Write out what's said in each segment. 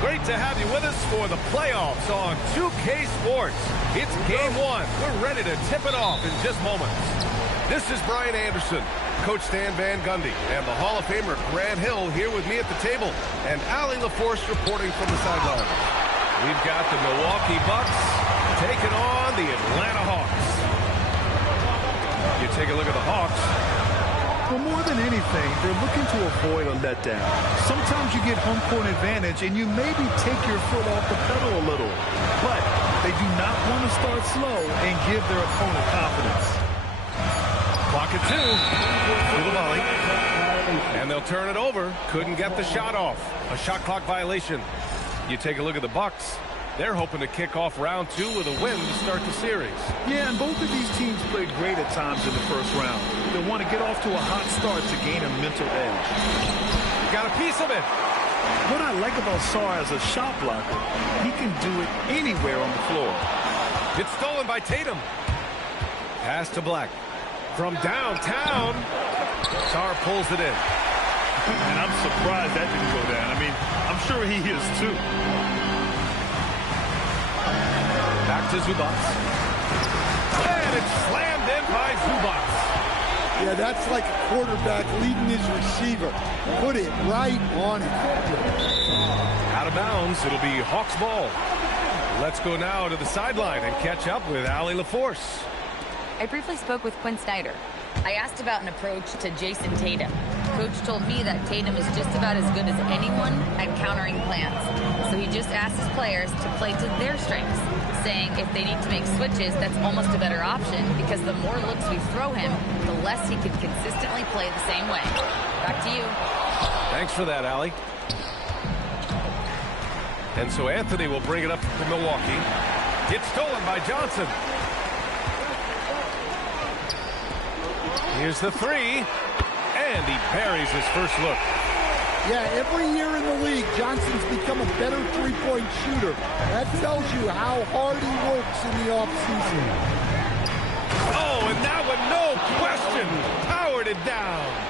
Great to have you with us for the playoffs on 2K Sports. It's game one. We're ready to tip it off in just moments. This is Brian Anderson, Coach Stan Van Gundy, and the Hall of Famer Grant Hill here with me at the table, and Allie LaForce reporting from the sideline. We've got the Milwaukee Bucks taking on the Atlanta Hawks. You take a look at the Hawks. Well, more than anything, they're looking to avoid a letdown. Sometimes you get home court advantage, and you maybe take your foot off the pedal a little. But they do not want to start slow and give their opponent confidence. Clock at 2. Koulibaly. And they'll turn it over. Couldn't get the shot off. A shot clock violation. You take a look at the Bucks. They're hoping to kick off round 2 with a win to start the series. Yeah, and both of these teams played great at times in the first round. They want to get off to a hot start to gain a mental edge. Got a piece of it. What I like about Sarr as a shot blocker, he can do it anywhere on the floor. It's stolen by Tatum. Pass to Black. From downtown, Sarr pulls it in. And I'm surprised that didn't go down. I mean, I'm sure he is too. Back to Zubac. And it's slammed in by Zubac. Yeah, that's like a quarterback leading his receiver. Put it right on him. Out of bounds, it'll be Hawks ball. Let's go now to the sideline and catch up with Allie LaForce. I briefly spoke with Quinn Snyder. I asked about an approach to Jason Tatum. Coach told me that Tatum is just about as good as anyone at countering plans. So he just asked his players to play to their strengths, saying if they need to make switches, that's almost a better option because the more looks we throw him, the less he can consistently play the same way. Back to you. Thanks for that, Allie. And so Anthony will bring it up for Milwaukee. It's stolen by Johnson. Here's the 3, and he buries his first look. Yeah, every year in the league, Johnson's become a better three-point shooter. That tells you how hard he works in the offseason. Oh, and that one, no question, powered it down.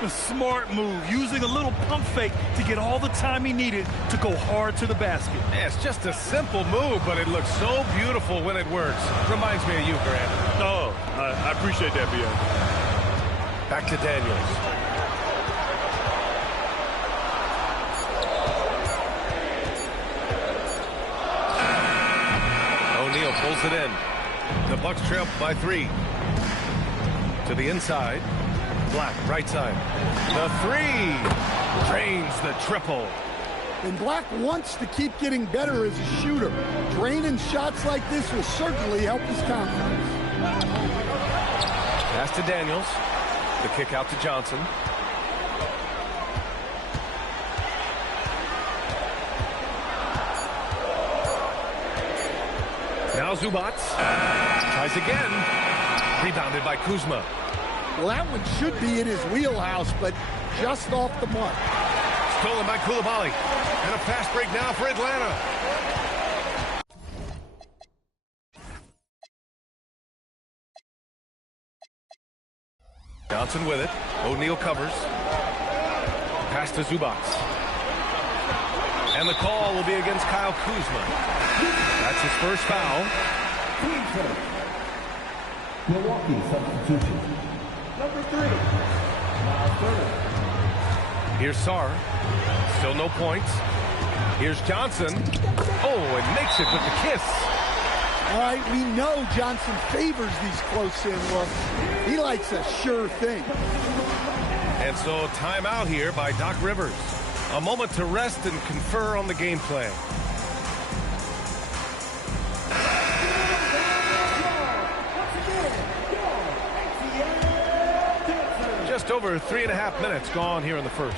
A smart move, using a little pump fake to get all the time he needed to go hard to the basket. Yeah, it's just a simple move, but it looks so beautiful when it works. Reminds me of you, Grant. Oh, I appreciate that, B.A. Back to Daniels. O'Neal pulls it in. The Bucks trail by 3. To the inside. Black, right side. The 3 drains the triple. And Black wants to keep getting better as a shooter. Draining shots like this will certainly help his confidence. Pass to Daniels. The kick out to Johnson. Now Zubac. Tries again. Rebounded by Kuzma. Well, that one should be in his wheelhouse, but just off the mark. Stolen by Koulibaly. And a fast break now for Atlanta. Johnson with it. O'Neal covers. Pass to Zubac. And the call will be against Kyle Kuzma. That's his first foul. Milwaukee substitution. Number 3. Here's Sarr. Still no points. Here's Johnson. Oh, and makes it with the kiss. All right, we know Johnson favors these close-in looks. He likes a sure thing. And so timeout here by Doc Rivers. A moment to rest and confer on the game plan. Just over 3.5 minutes gone here in the first.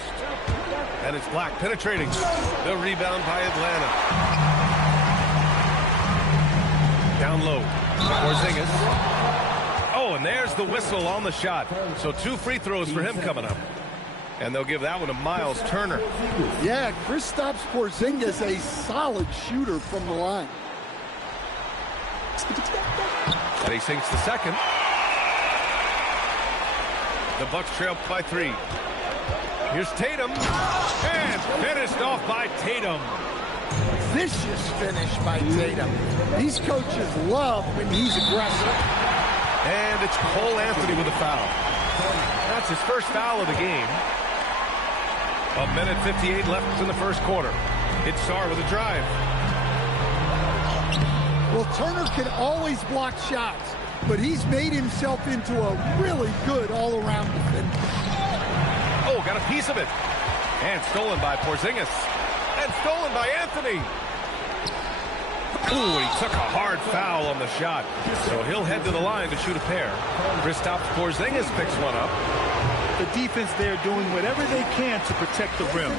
And it's Black penetrating. The rebound by Atlanta. Down low. Porzingis. Oh, and there's the whistle on the shot. So 2 free throws for him coming up. And they'll give that one to Miles Turner. Yeah, Kristaps Porzingis, a solid shooter from the line. And he sinks the second. The Bucks trail by 3. Here's Tatum. And finished off by Tatum. Vicious finish by Tatum. These coaches love when he's aggressive. And it's Cole Anthony with a foul. That's his first foul of the game. 1:58 left in the first quarter. It's Sarr with a drive. Well, Turner can always block shots, but he's made himself into a really good all-around defender. Oh, got a piece of it. And stolen by Porzingis. And stolen by Anthony. Ooh, he took a hard foul on the shot. So he'll head to the line to shoot a pair. Kristaps Porzingis picks one up. The defense there doing whatever they can to protect the rim.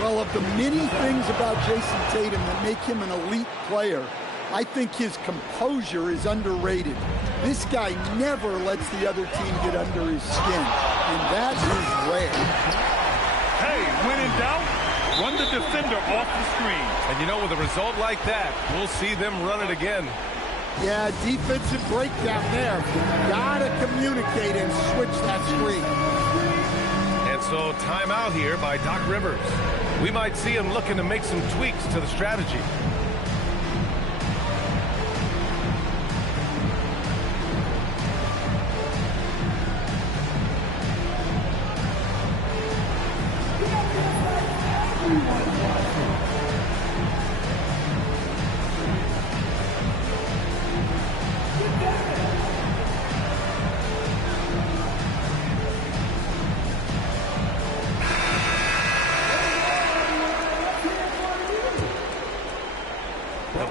Well, of the many things about Jason Tatum that make him an elite player, I think his composure is underrated. This guy never lets the other team get under his skin, and that is rare. Hey, when in doubt, run the defender off the screen. And you know, with a result like that, we'll see them run it again. Yeah, defensive breakdown there. Gotta communicate and switch that screen. And so timeout here by Doc Rivers. We might see him looking to make some tweaks to the strategy.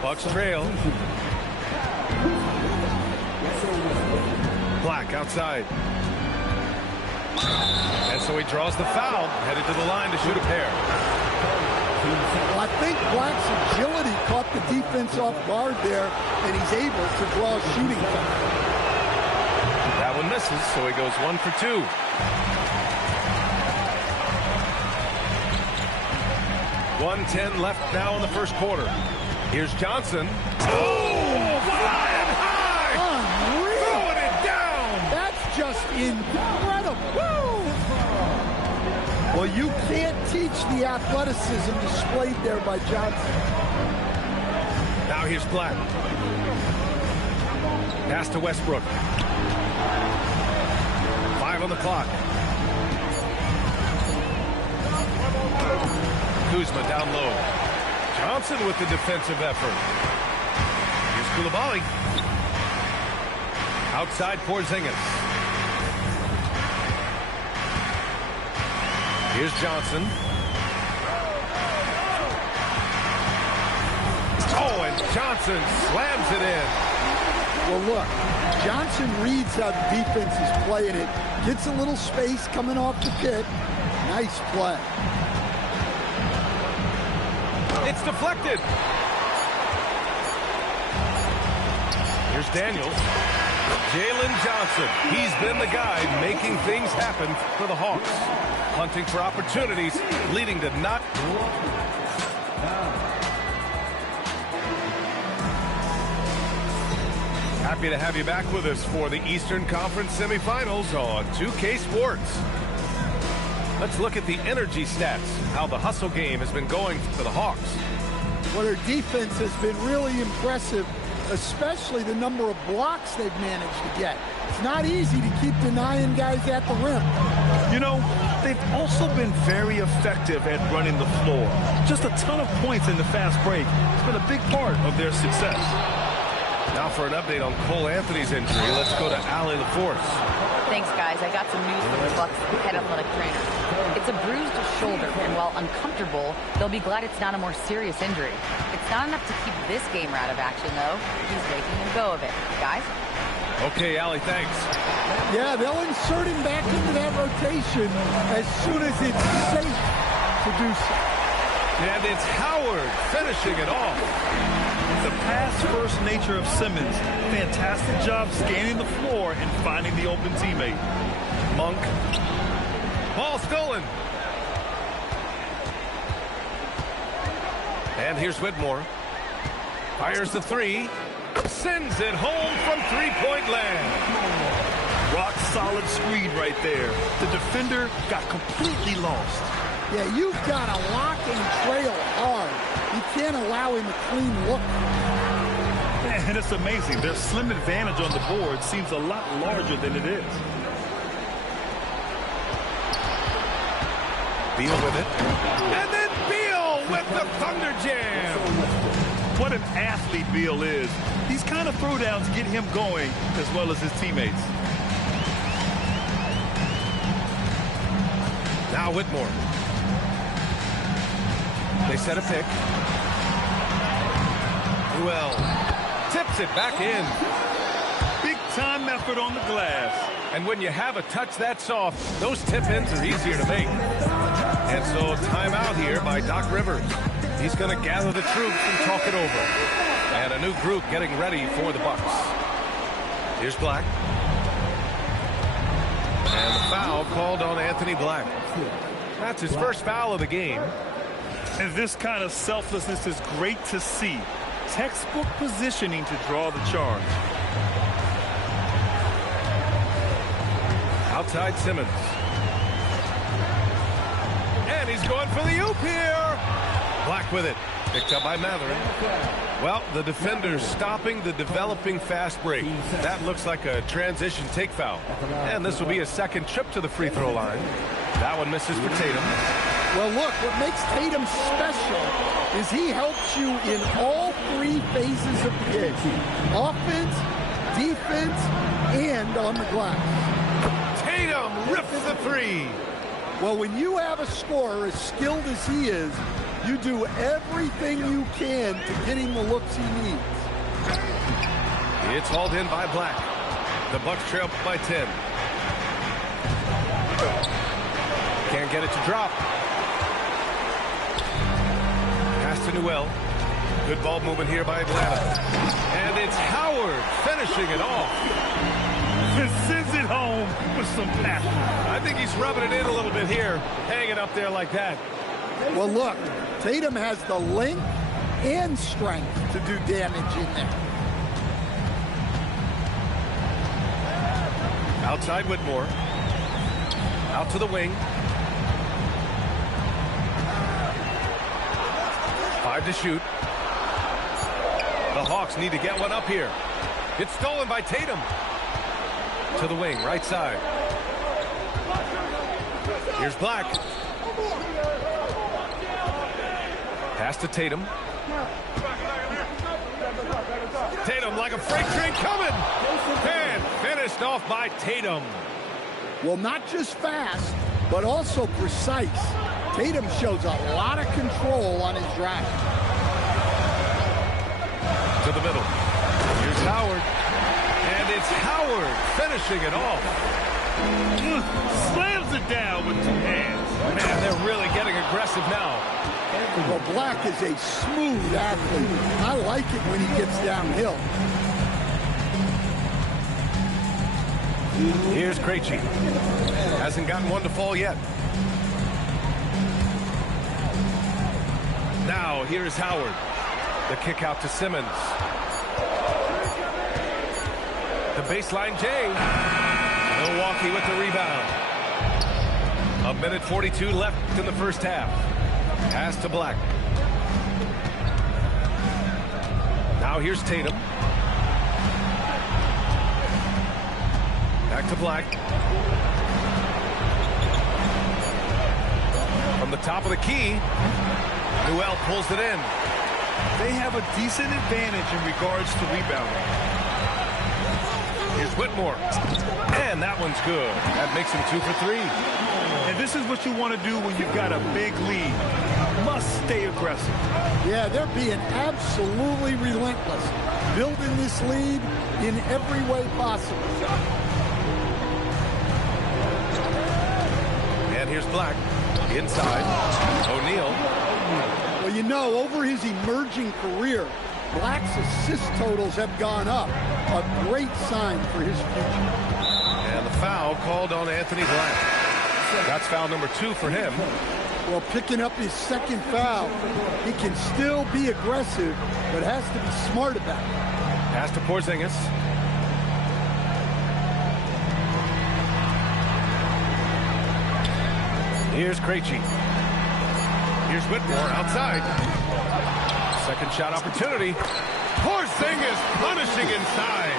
Bucks trail. Black outside. And so he draws the foul, headed to the line to shoot a pair. Well, I think Black's agility caught the defense off guard there, and he's able to draw a shooting foul. That one misses, so he goes 1 for 2. .110 left now in the first quarter. Here's Johnson. Oh, flying high! Unreal. Throwing it down! That's just incredible. Well, you can't teach the athleticism displayed there by Johnson. Now here's Black. Pass to Westbrook. 5 on the clock. Kuzma down low. Johnson with the defensive effort. Here's Coulibaly. Outside Porzingis. Here's Johnson. Oh, and Johnson slams it in. Well, look, Johnson reads how the defense is playing it. Gets a little space coming off the pick. Nice play. It's deflected. Here's Daniels. Jalen Johnson. He's been the guy making things happen for the Hawks. Hunting for opportunities, leading to not... Happy to have you back with us for the Eastern Conference semifinals on 2K Sports. Let's look at the energy stats, how the hustle game has been going for the Hawks. Well, their defense has been really impressive, especially the number of blocks they've managed to get. It's not easy to keep denying guys at the rim. You know, they've also been very effective at running the floor. Just a ton of points in the fast break. It's been a big part of their success. Now for an update on Cole Anthony's injury, let's go to Allie LaForce. Thanks, guys. I got some news from the Bucks head athletic trainer. It's a bruised shoulder, and while uncomfortable, they'll be glad it's not a more serious injury. It's not enough to keep this gamer out of action, though. He's making a go of it. Guys? Okay, Allie, thanks. Yeah, they'll insert him back into that rotation as soon as it's safe to do so. And it's Howard finishing it off. The pass-first nature of Simmons. Fantastic job scanning the floor and finding the open teammate. Monk. Ball stolen. And here's Whitmore. Fires the three. Sends it home from three-point land. Rock solid screen right there. The defender got completely lost. Yeah, you've got to lock and trail hard. You can't allow him a clean look. And it's amazing. Their slim advantage on the board seems a lot larger than it is. Beal with it. And then Beal with the Thunder Jam. What an athlete Beal is. These kind of throwdowns get him going as well as his teammates. Now Whitmore. They set a pick. Well, tips it back in. Big time effort on the glass. And when you have a touch that soft, those tip-ins are easier to make. And so timeout here by Doc Rivers. He's going to gather the troops and talk it over. And a new group getting ready for the Bucks. Here's Black. And the foul called on Anthony Black. That's his first foul of the game. And this kind of selflessness is great to see. Textbook positioning to draw the charge. Outside Simmons. And he's going for the oop here. Black with it. Picked up by Mathurin. Well, the defender's stopping the developing fast break. That looks like a transition take foul. And this will be a second trip to the free throw line. That one misses for Tatum. Well, look, what makes Tatum special is he helps you in all three phases of the game. Offense, defense, and on the glass. Tatum rips the three. Well, when you have a scorer as skilled as he is, you do everything you can to get him the looks he needs. It's hauled in by Black. The Bucks trail by 10. Can't get it to drop. Pass to Newell. Good ball movement here by Atlanta. And it's Howard finishing it off. Sends it home with some passion. I think he's rubbing it in a little bit here, hanging up there like that. Well, look, Tatum has the length and strength to do damage in there. Outside Whitmore. Out to the wing. 5 to shoot. The Hawks need to get one up here. It's stolen by Tatum. To the wing, right side. Here's Black. Pass to Tatum. Tatum like a freight train coming. And finished off by Tatum. Well, not just fast, but also precise. Tatum shows a lot of control on his drive. To the middle. Here's Howard. And it's Howard finishing it off. Slams it down with two hands. Man, they're really getting aggressive now. Well, Black is a smooth athlete. I like it when he gets downhill. Here's Krejci. Hasn't gotten one to fall yet. Now, here's Howard. The kick out to Simmons. The baseline Jay. Milwaukee with the rebound. 1:42 left in the first half. Pass to Black. Now here's Tatum. Back to Black. From the top of the key, Newell pulls it in. They have a decent advantage in regards to rebounding. Here's Whitmore. And that one's good. That makes him 2 for 3. And this is what you want to do when you've got a big lead. Must stay aggressive. Yeah, they're being absolutely relentless. Building this lead in every way possible. And here's Black. Inside. O'Neal. Well, you know, over his emerging career, Black's assist totals have gone up. A great sign for his future. And the foul called on Anthony Black. That's foul number 2 for him. Well, picking up his second foul, he can still be aggressive, but has to be smart about it. Pass to Porzingis. Here's Krejci. Whitmore outside. Second shot opportunity. Porzingis punishing inside.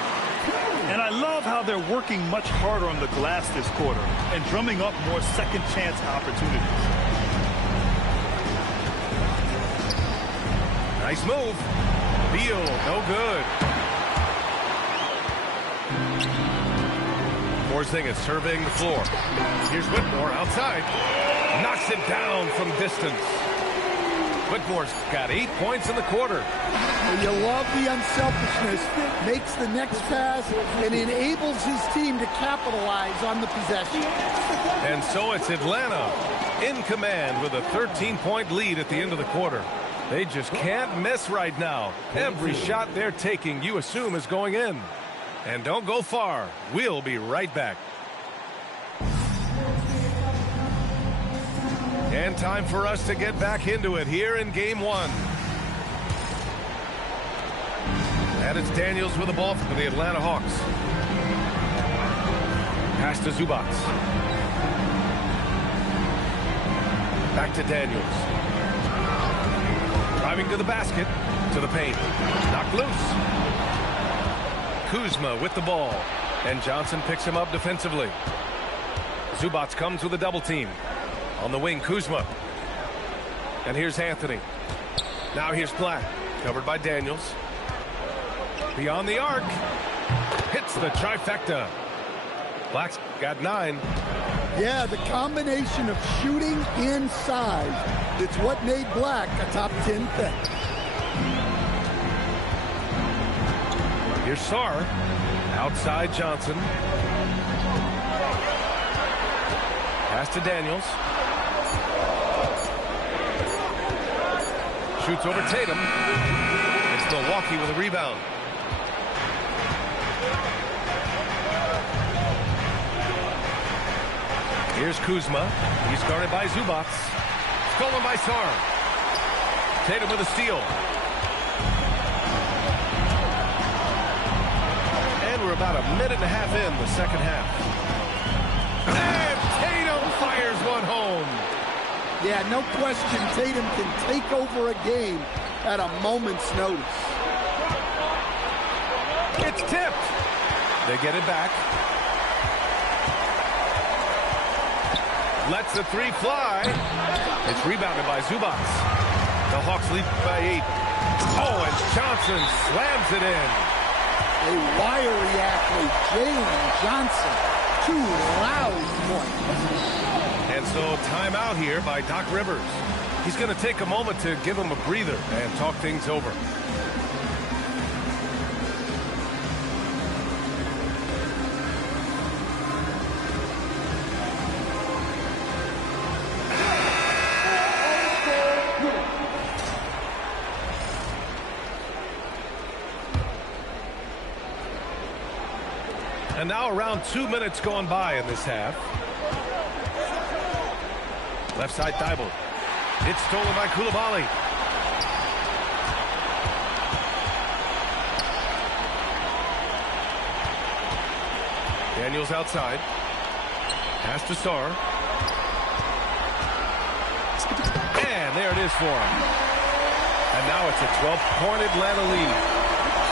And I love how they're working much harder on the glass this quarter and drumming up more second chance opportunities. Nice move. Beal, no good. Porzingis surveying the floor. Here's Whitmore outside. Knocks it down from distance. Whitmore's got 8 points in the quarter. You love the unselfishness. Makes the next pass and enables his team to capitalize on the possession. And so it's Atlanta in command with a 13-point lead at the end of the quarter. They just can't miss right now. Every shot they're taking, you assume, is going in. And don't go far. We'll be right back. And time for us to get back into it here in Game 1. And it's Daniels with the ball for the Atlanta Hawks. Pass to Zubac. Back to Daniels. Driving to the basket, to the paint. Knocked loose. Kuzma with the ball. And Johnson picks him up defensively. Zubac comes with a double team. On the wing, Kuzma. And here's Anthony. Now here's Black. Covered by Daniels. Beyond the arc. Hits the trifecta. Black's got 9. Yeah, the combination of shooting and size. It's what made Black a top 10 pick. Here's Sarr. Outside Johnson. Pass to Daniels. Shoots over Tatum. It's Milwaukee with a rebound. Here's Kuzma. He's guarded by Zubac. Stolen by Sarr. Tatum with a steal. And we're about a minute and a half in the second half. And Tatum fires one home. Yeah, no question, Tatum can take over a game at a moment's notice. It's tipped. They get it back. Lets the 3 fly. It's rebounded by Zubac. The Hawks lead by 8. Oh, and Johnson slams it in. A wiry athlete, Jalen Johnson. 2 loud points. And so timeout here by Doc Rivers. He's going to take a moment to give him a breather and talk things over. And now around 2 minutes gone by in this half. Left side Thibault. It's stolen by Coulibaly. Daniels outside. Pass to Sarr. And there it is for him. And now it's a 12-point Atlanta lead.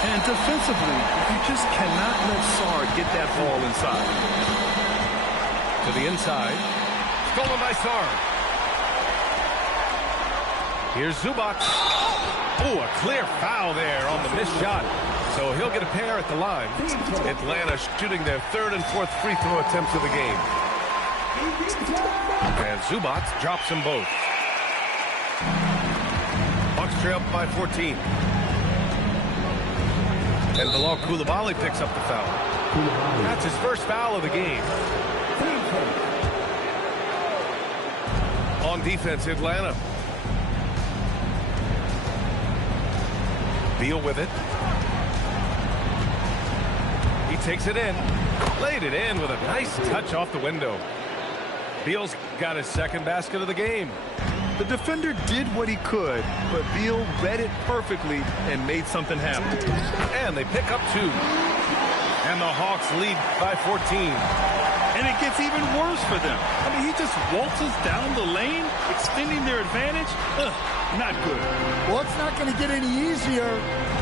And defensively, you just cannot let Sarr get that ball inside. To the inside. Stolen by Sarr. Here's Zubac. Oh, a clear foul there on the missed shot. So he'll get a pair at the line. Atlanta shooting their 3rd and 4th free throw attempts of the game. And Zubac drops them both. Hawks trail by 14. And Bilal Coulibaly picks up the foul. That's his first foul of the game. On defense, Atlanta. Beal with it. He takes it in. Laid it in with a nice touch off the window. Beal's got his 2nd basket of the game. The defender did what he could, but Beal read it perfectly and made something happen. And they pick up 2. And the Hawks lead by 14. And it gets even worse for them. I mean, he just waltzes down the lane, extending their advantage. Ugh, not good. Well, it's not going to get any easier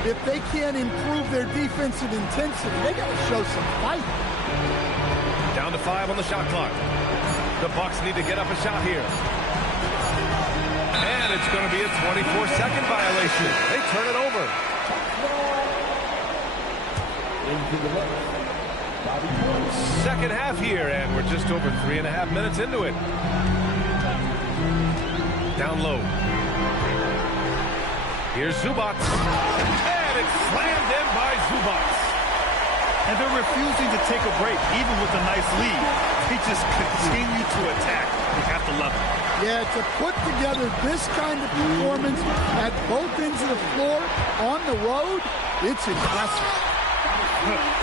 if they can't improve their defensive intensity. They got to show some fight. Down to 5 on the shot clock. The Bucks need to get up a shot here. And it's going to be a 24-second violation. They turn it over. Second half here, and we're just over 3.5 minutes into it. Down low. Here's Zubac. And it's slammed in by Zubac. And they're refusing to take a break, even with a nice lead. They just continue to attack. You have to love it. Yeah, to put together this kind of performance at both ends of the floor on the road, it's impressive.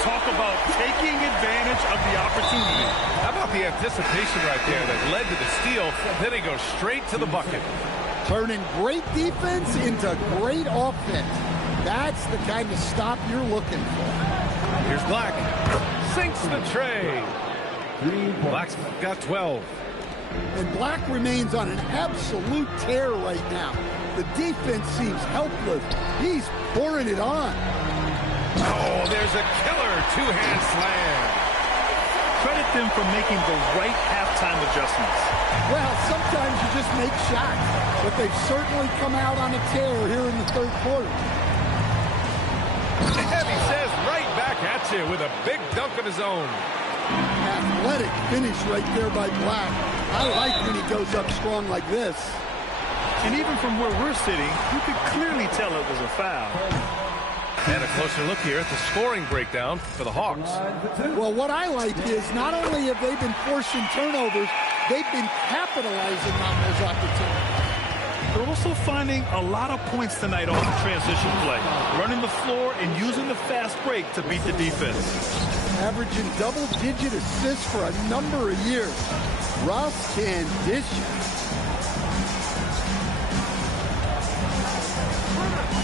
Talk about taking advantage of the opportunity. How about the anticipation right there that led to the steal? Then he goes straight to the bucket. Turning great defense into great offense. That's the kind of stop you're looking for. Here's Black. Sinks the tray. Black's got 12. And Black remains on an absolute tear right now. The defense seems helpless. He's pouring it on. Oh, there's a killer two-hand slam. Credit them for making the right halftime adjustments. Well, sometimes you just make shots, but they've certainly come out on a tear here in the third quarter. And he says right back at you with a big dunk of his own. Athletic finish right there by Black. I like when he goes up strong like this. And even from where we're sitting, you could clearly tell it was a foul. And a closer look here at the scoring breakdown for the Hawks. Well, what I like is not only have they been forcing turnovers, they've been capitalizing on those opportunities. They're also finding a lot of points tonight off the transition play, running the floor and using the fast break to beat the defense. Averaging double-digit assists for a number of years. Russ can dish it.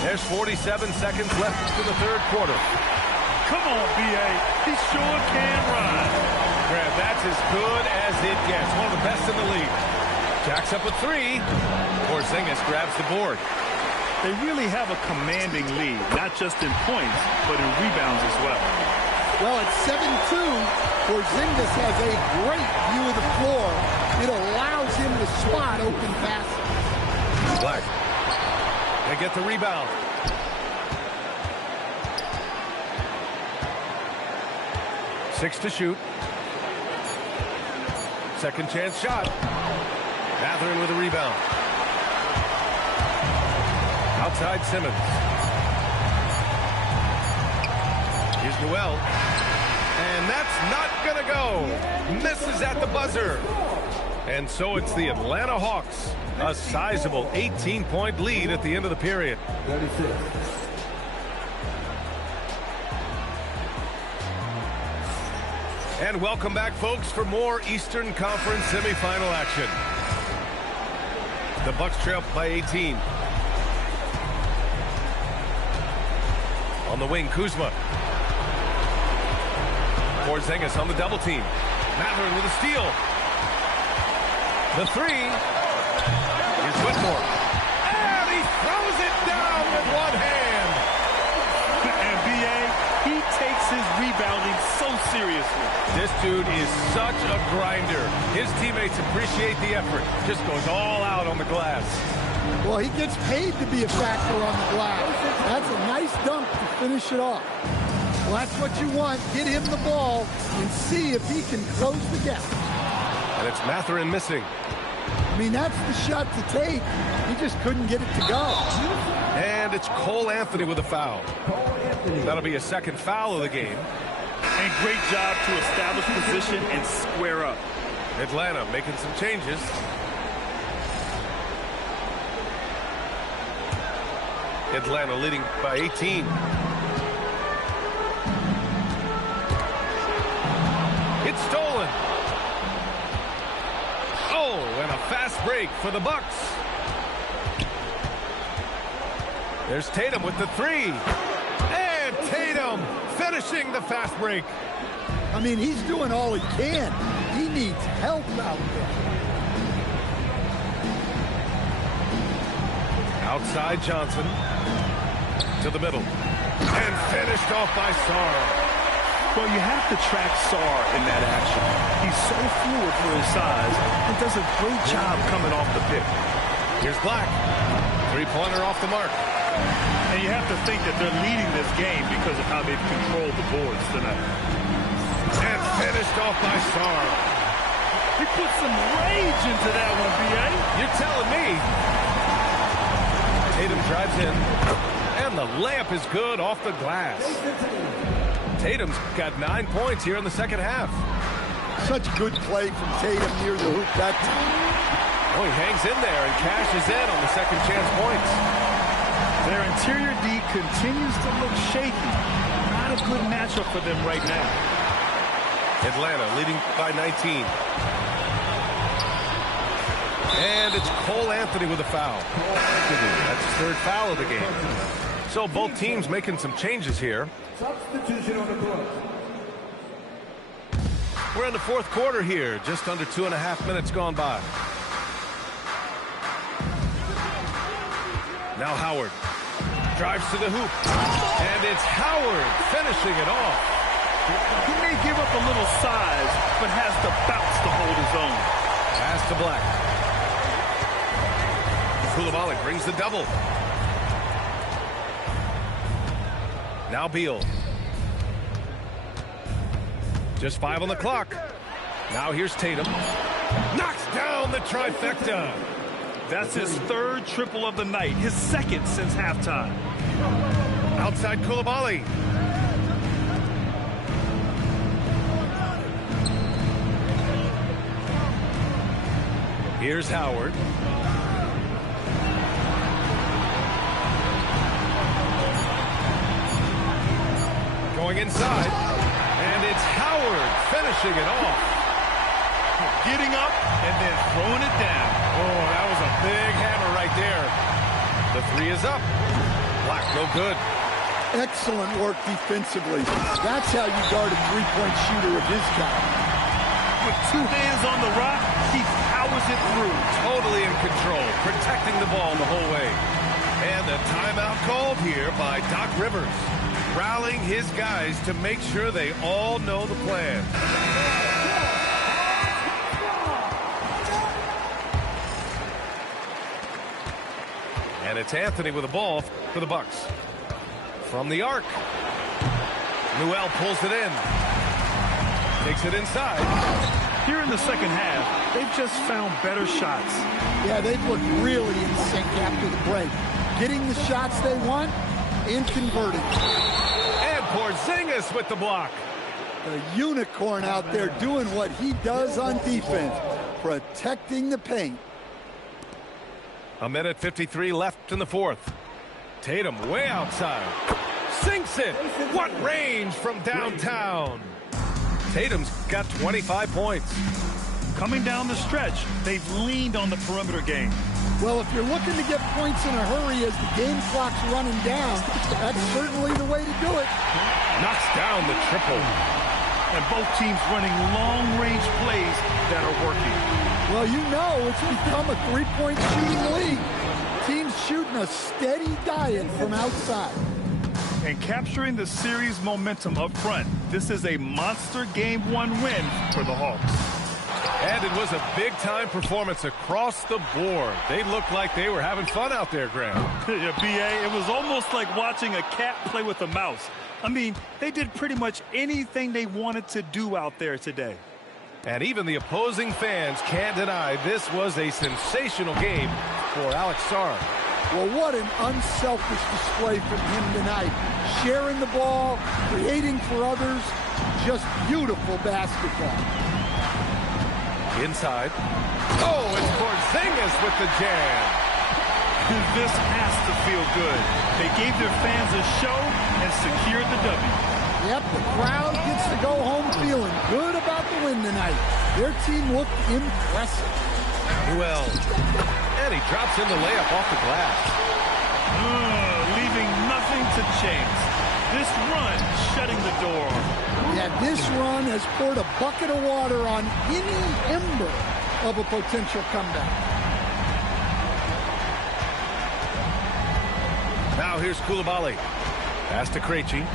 There's 47 seconds left to the third quarter. Come on, B.A. He sure can run. Grab, that's as good as it gets. One of the best in the league. Jacks up with 3. Porzingis grabs the board. They really have a commanding lead, not just in points, but in rebounds as well. Well, at 7-2, Porzingis has a great view of the floor. It allows him to spot open passes. Black. They get the rebound. Six to shoot. Second chance shot. Mathurin with a rebound. Outside Simmons. Here's Noel. And that's not going to go. Misses at the buzzer. And so it's the Atlanta Hawks. A sizable 18-point lead at the end of the period. 36. And welcome back, folks, for more Eastern Conference semifinal action. The Bucks trail by 18. On the wing, Kuzma. Porzingis on the double team. Mathurin with a steal. The 3. Here's Whitmore. And he throws it down with one hand. And B.A., he takes his rebounding so seriously. This dude is such a grinder. His teammates appreciate the effort. Just goes all out on the glass. Well, he gets paid to be a factor on the glass. That's a nice dunk to finish it off. Well, that's what you want. Get him the ball and see if he can close the gap. And it's Mathurin missing. I mean, that's the shot to take. He just couldn't get it to go. And it's Cole Anthony with a foul. That'll be a second foul of the game. And great job to establish position and square up. Atlanta making some changes. Atlanta leading by 18. It's stolen. Oh, and a fast break for the Bucks. There's Tatum with the 3. And Tatum finishing the fast break. I mean, he's doing all he can. He needs help out there. Outside Johnson. To the middle. And finished off by Sarr. Well, you have to track Sarr in that action. He's so fluid for his size and does a great job coming off the pick. Here's Black. Three-pointer off the mark. And you have to think that they're leading this game because of how they've controlled the boards tonight. And finished off by Sarr. He put some rage into that one, B.A. You're telling me. Tatum drives in. And the layup is good off the glass. Tatum's got 9 points here in the second half. Such good play from Tatum near the hoop that time. Oh, he hangs in there and cashes in on the second chance points. Their interior D continues to look shaky. Not a good matchup for them right now. Atlanta leading by 19. And it's Cole Anthony with a foul. That's his third foul of the game. So both teams making some changes here. Substitution on the court. We're in the fourth quarter here. Just under 2.5 minutes gone by. Now Howard drives to the hoop. And it's Howard finishing it off. He may give up a little size, but has the bounce to hold his own. Pass to Black. Coulibaly brings the double. Now Beal. Just 5 on the clock. Now here's Tatum. Knocks down the trifecta. That's his third triple of the night, his second since halftime. Outside Coulibaly. Here's Howard. Going inside. And it's Howard finishing it off. Getting up and then throwing it down. Oh, that was a big hammer right there. The three is up. Black, no good. Excellent work defensively. That's how you guard a three-point shooter of his caliber. With 2 hands on the rock, he powers it through. Totally in control, protecting the ball the whole way. And a timeout called here by Doc Rivers, rallying his guys to make sure they all know the plan. And it's Anthony with the ball for the Bucks. From the arc. Newell pulls it in. Takes it inside. Here in the second half, they've just found better shots. Yeah, they've looked really in sync after the break. Getting the shots they want and converting. And Porzingis with the block. The unicorn out there doing what he does on defense, protecting the paint. 1:53 left in the fourth. Tatum way outside. Sinks it. What range from downtown. Tatum's got 25 points. Coming down the stretch, they've leaned on the perimeter game. Well, if you're looking to get points in a hurry as the game clock's running down, that's certainly the way to do it. Knocks down the triple. And both teams running long-range plays that are working. Well, you know it's become a three-point shooting league. Teams shooting a steady diet from outside. And capturing the series momentum up front. This is a monster Game 1 win for the Hawks. And it was a big-time performance across the board. They looked like they were having fun out there, Graham. Yeah, B.A., it was almost like watching a cat play with a mouse. I mean, they did pretty much anything they wanted to do out there today. And even the opposing fans can't deny this was a sensational game for Alex Sarr. Well, what an unselfish display from him tonight. Sharing the ball, creating for others, just beautiful basketball. Inside. Oh, it's Porzingis with the jam. This has to feel good. They gave their fans a show and secured the W. Yep, the crowd gets to go home feeling good about the win tonight. Their team looked impressive. Newell. And he drops in the layup off the glass. Leaving nothing to chance. This run shutting the door. Yeah, this run has poured a bucket of water on any ember of a potential comeback. Now here's Koulibaly. Pass to Krejci.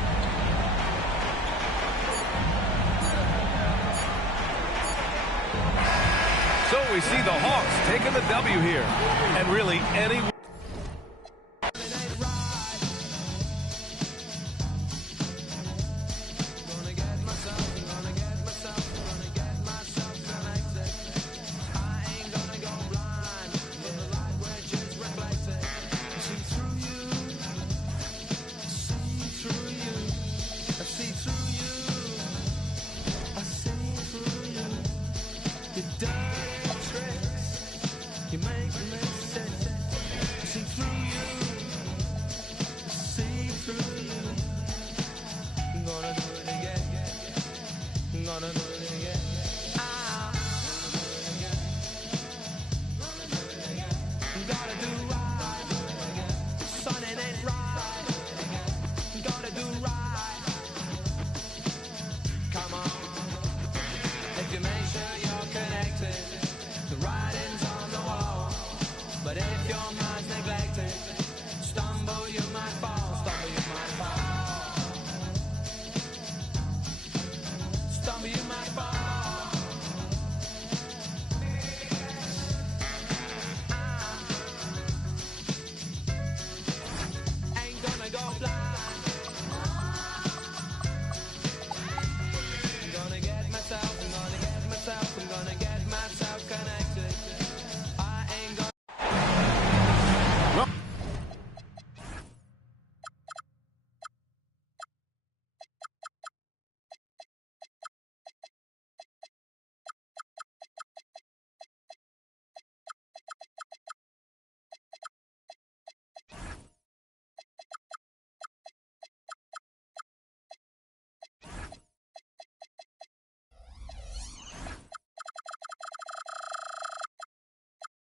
So we see the Hawks taking the W here. And really, any...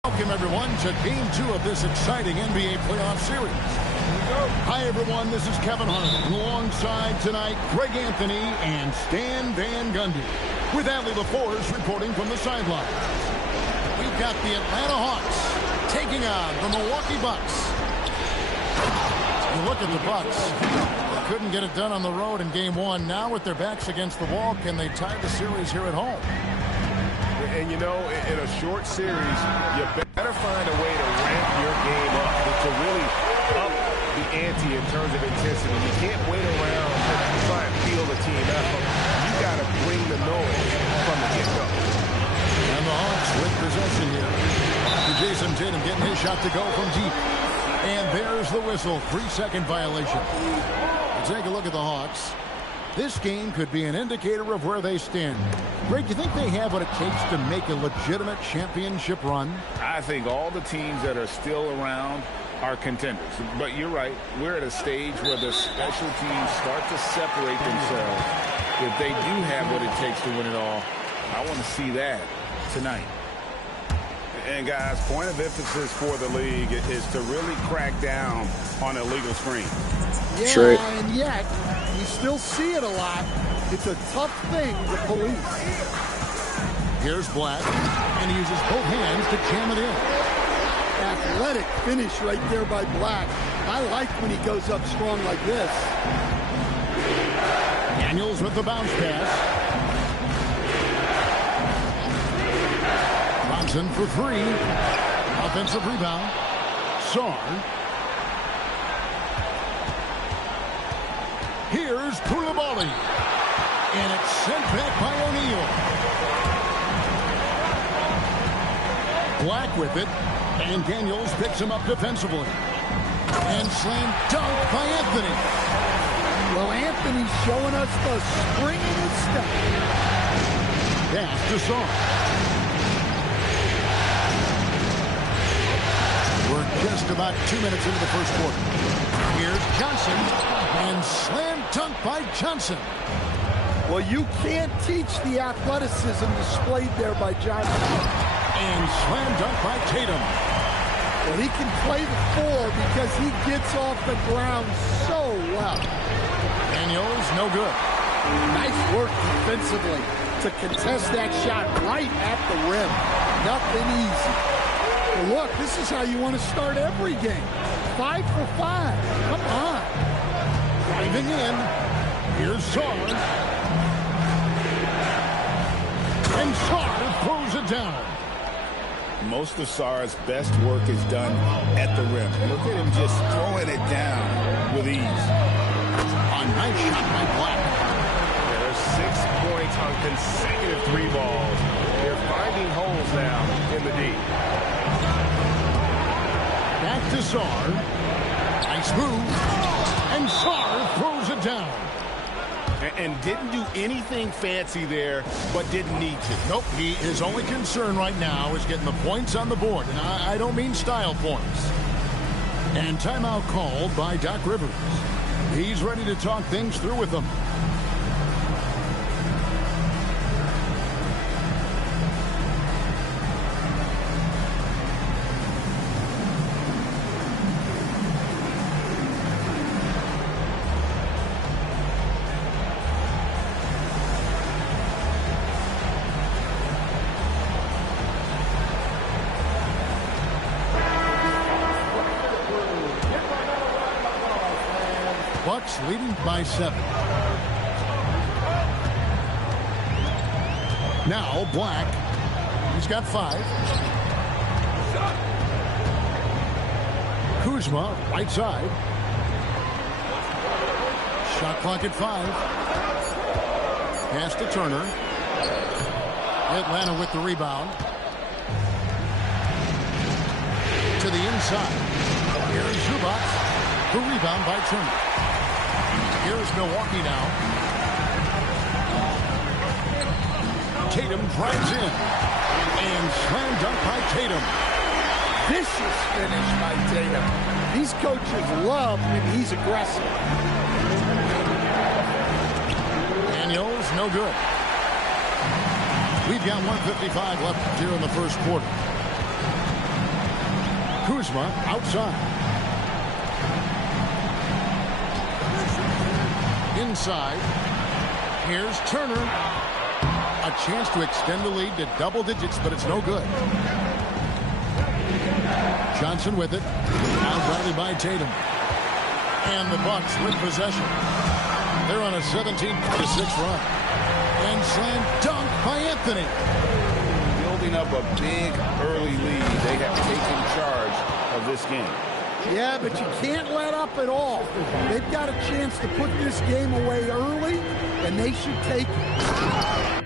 Welcome, everyone, to Game 2 of this exciting NBA playoff series. Hi, everyone. This is Kevin Harlan. Alongside tonight, Greg Anthony and Stan Van Gundy. With Allie LaForce reporting from the sideline. We've got the Atlanta Hawks taking on the Milwaukee Bucks. You look at the Bucks. They couldn't get it done on the road in Game 1. Now, with their backs against the wall, can they tie the series here at home? And, you know, in a short series, you better find a way to ramp your game up to really up the ante in terms of intensity. You can't wait around to try and feel the team out. You got to bring the noise from the get-go. And the Hawks with possession here. Jason Tatum getting his shot to go from deep. And there's the whistle. 3-second violation. Take a look at the Hawks. This game could be an indicator of where they stand. Greg, do you think they have what it takes to make a legitimate championship run? I think all the teams that are still around are contenders. But you're right. We're at a stage where the special teams start to separate themselves. If they do have what it takes to win it all, I want to see that tonight. And, guys, point of emphasis for the league is to really crack down on illegal screen. Yeah, and yet, we still see it a lot. It's a tough thing to police. Here's Black, and he uses both hands to jam it in. Athletic finish right there by Black. I like when he goes up strong like this. Daniels with the bounce pass. Bronson for three. Offensive rebound. Sarr. Here's Koulibaly. And it's sent back by O'Neal. Black with it. And Daniels picks him up defensively. And slam dunk by Anthony. Well, Anthony's showing us the spring in his step. Pass to Sarr. We're just about 2 minutes into the first quarter. Here's Johnson. And slam dunk by Johnson. Well, you can't teach the athleticism displayed there by Johnson. And slam dunk by Tatum. Well, he can play the four because he gets off the ground so well. Daniels, no good. Nice work defensively to contest that shot right at the rim. Nothing easy. Well, look, this is how you want to start every game. 5 for 5. Come on. Driving in. Here's Sarr. And Sarr throws it down. Most of Sarr's best work is done at the rim. Look at him just throwing it down with ease. A nice shot by Black. Yeah, there's 6 points on consecutive 3 balls. They're finding holes now in the D. Back to Sarr. Nice move. And Sarr throws it down. And didn't do anything fancy there, but didn't need to. Nope, his only concern right now is getting the points on the board. And I don't mean style points. And timeout called by Doc Rivers. He's ready to talk things through with them. Bucks leading by 7. Now Black. He's got 5. Kuzma, right side. Shot clock at 5. Pass to Turner. Atlanta with the rebound. To the inside. Here's Zubac. The rebound by Turner. Here's Milwaukee now. Tatum drives in. And slam dunk by Tatum. Vicious finish by Tatum. These coaches love when he's aggressive. Daniels, no good. We've got 1:55 left here in the first quarter. Kuzma outside. Inside. Here's Turner. A chance to extend the lead to double digits, but it's no good. Johnson with it. Now rallied by Tatum. And the Bucks with possession. They're on a 17-6 run. And slam dunk by Anthony. Building up a big early lead. They have taken charge of this game. Yeah, but you can't let up at all. They've got a chance to put this game away early, and they should take it.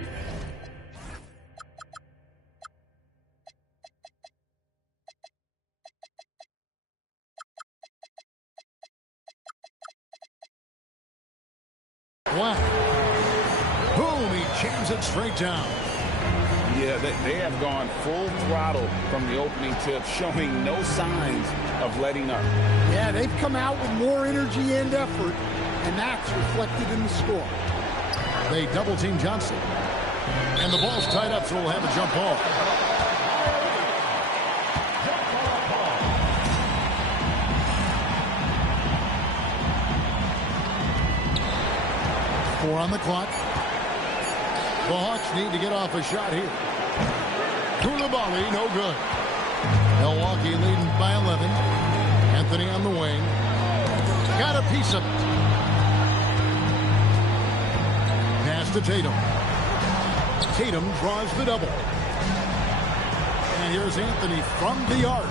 Black. Boom, he jams it straight down. Yeah, they have gone full throttle from the opening tip, showing no signs of letting up. Yeah, they've come out with more energy and effort, and that's reflected in the score. They double team Johnson. And the ball's tied up, so we'll have a jump ball. Four on the clock. The Hawks need to get off a shot here. Koulibaly, no good. Milwaukee leading by 11. Anthony on the wing. Got a piece of it. Pass to Tatum. Tatum draws the double. And here's Anthony from the arc.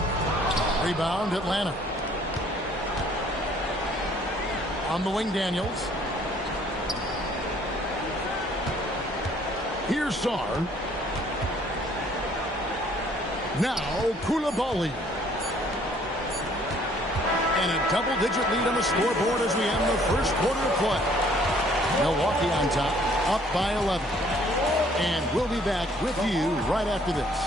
Rebound, Atlanta. On the wing, Daniels. Here's Sarr. Now Koulibaly. And a double-digit lead on the scoreboard as we end the first quarter of play. Milwaukee on top, up by 11. And we'll be back with you right after this.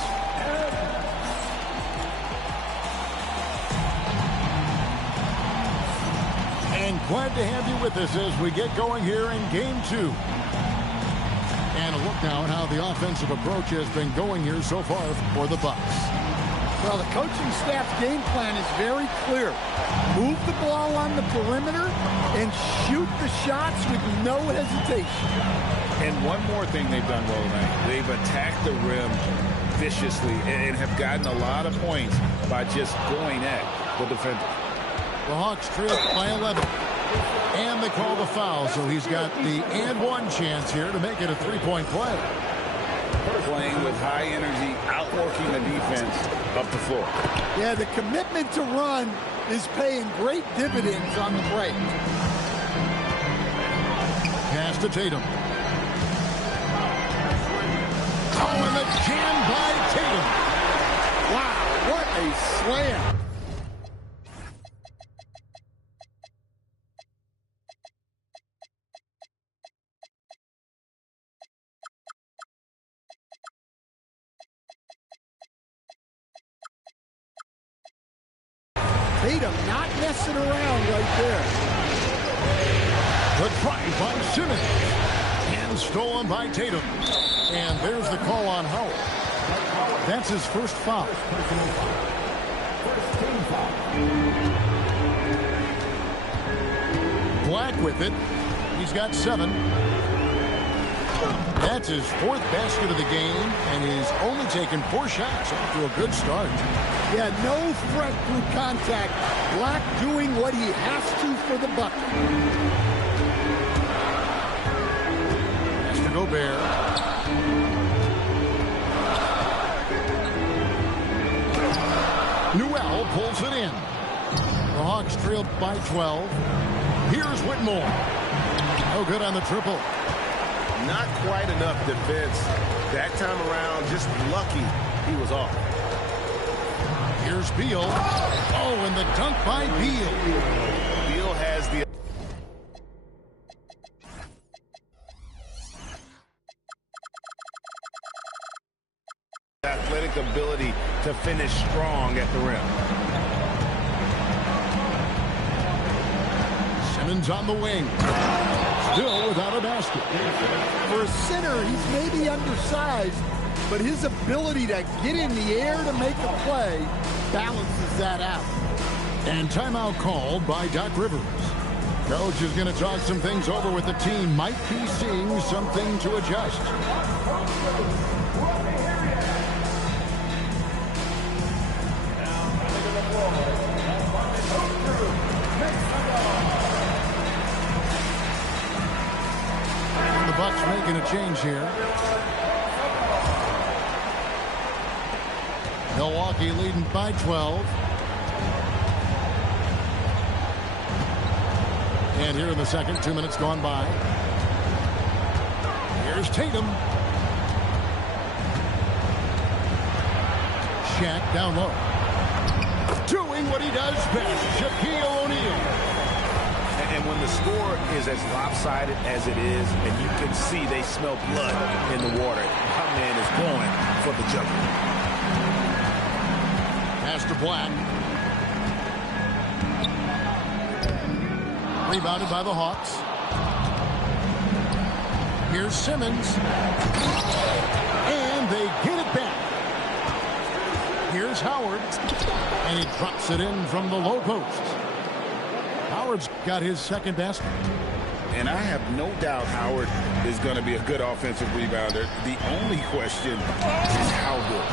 And glad to have you with us as we get going here in Game 2. And a look now at how the offensive approach has been going here so far for the Bucks. Well, the coaching staff's game plan is very clear. Move the ball on the perimeter and shoot the shots with no hesitation. And one more thing they've done well tonight. They've attacked the rim viciously and have gotten a lot of points by just going at the defender. The Hawks trail by 11. And they call the foul, so he's got the and one chance here to make it a three-point play. Playing with high energy, outworking the defense up the floor. Yeah, the commitment to run is paying great dividends on the break. Pass to Tatum. Oh, and the jam by Tatum. Wow, what a slam. Tatum not messing around right there. The drive by Simmons. And stolen by Tatum. And there's the call on Howard. That's his first foul. Black with it. He's got 7. That's his 4th basket of the game, and he's only taken 4 shots after a good start. Yeah, no threat through contact. Black doing what he has to for the bucket. Has to Gobert. Newell pulls it in. The Hawks trail by 12. Here's Whitmore. No good on the triple. Not quite enough defense. That time around, just lucky he was off. Here's Beal. Oh, and the dunk by Beal. Beal has the athletic ability to finish strong at the rim. Simmons on the wing. Still without a basket. For a center, he's maybe undersized, but his ability to get in the air to make a play balances that out. And timeout called by Doc Rivers. Coach is going to talk some things over with the team. Might be seeing something to adjust. The Bucks making a change here. Milwaukee leading by 12. And here in the second, 2 minutes gone by. Here's Tatum. Shaq down low. Doing what he does best, Shaquille O'Neal. And when the score is as lopsided as it is, and you can see they smell blood in the water, my man is going for the jumper. Pass to Black. Rebounded by the Hawks. Here's Simmons. And they get it back. Here's Howard. And he drops it in from the low post. Howard's got his second basket. And I have no doubt Howard is going to be a good offensive rebounder. The only question is how good.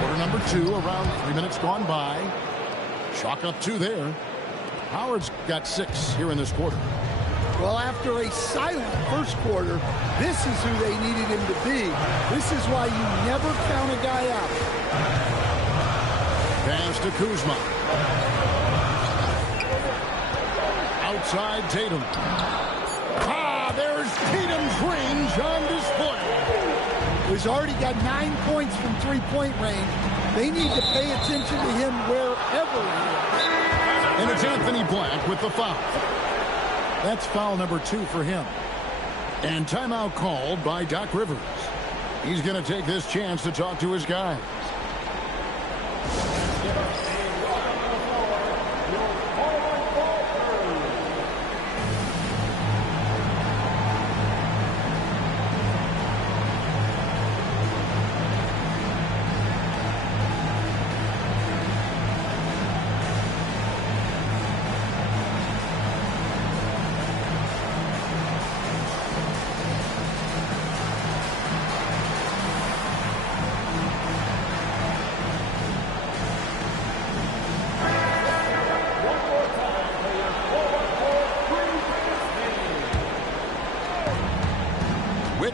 Quarter number 2, around 3 minutes gone by. Chalk up 2 there. Howard's got 6 here in this quarter. Well, after a silent first quarter, this is who they needed him to be. This is why you never count a guy out. Pass to Kuzma. Outside Tatum. There's Tatum's range on display. He's already got 9 points from three-point range. They need to pay attention to him wherever he is. And it's Anthony Black with the foul. That's foul number 2 for him. And timeout called by Doc Rivers. He's going to take this chance to talk to his guys.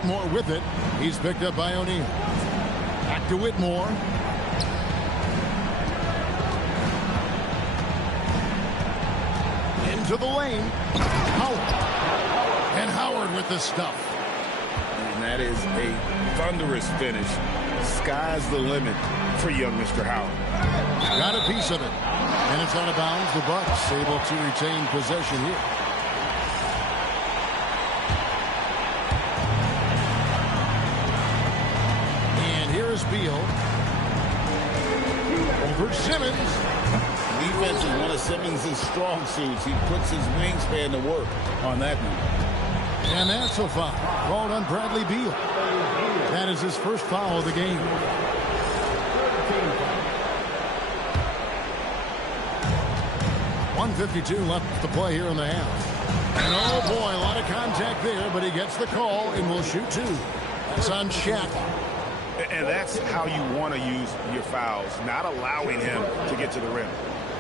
Whitmore with it. He's picked up by O'Neal. Back to Whitmore. Into the lane. Howard. And Howard with the stuff. And that is a thunderous finish. Sky's the limit for young Mr. Howard. Got a piece of it. And it's out of bounds. The Bucks able to retain possession here. And here is Beal. Over Simmons. Defense is one of Simmons' strong suits. He puts his wingspan to work on that one. And that's a foul called on Bradley Beal. That is his first foul of the game. .152 left to play here in the half. And oh boy, a lot of contact there, but he gets the call and will shoot two. That's on Shaq. And that's how you want to use your fouls, not allowing him to get to the rim.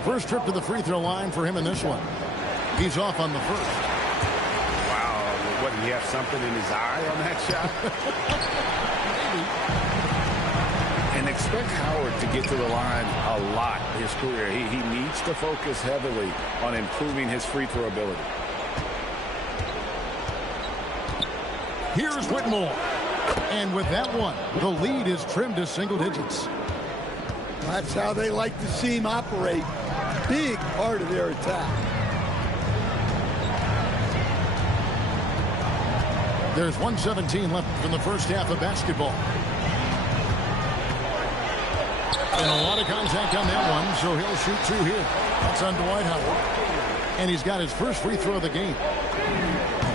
First trip to the free throw line for him in this one. He's off on the first. Wow, what, did he have something in his eye on that shot? And expect Howard to get to the line a lot in his career. He needs to focus heavily on improving his free throw ability. Here's Whitmore. And with that one, the lead is trimmed to single digits. That's how they like to see him operate. Big part of their attack. There's 1:17 left in the first half of basketball. And a lot of contact on that one, so he'll shoot two here. That's on Dwight Howard. And he's got his first free throw of the game.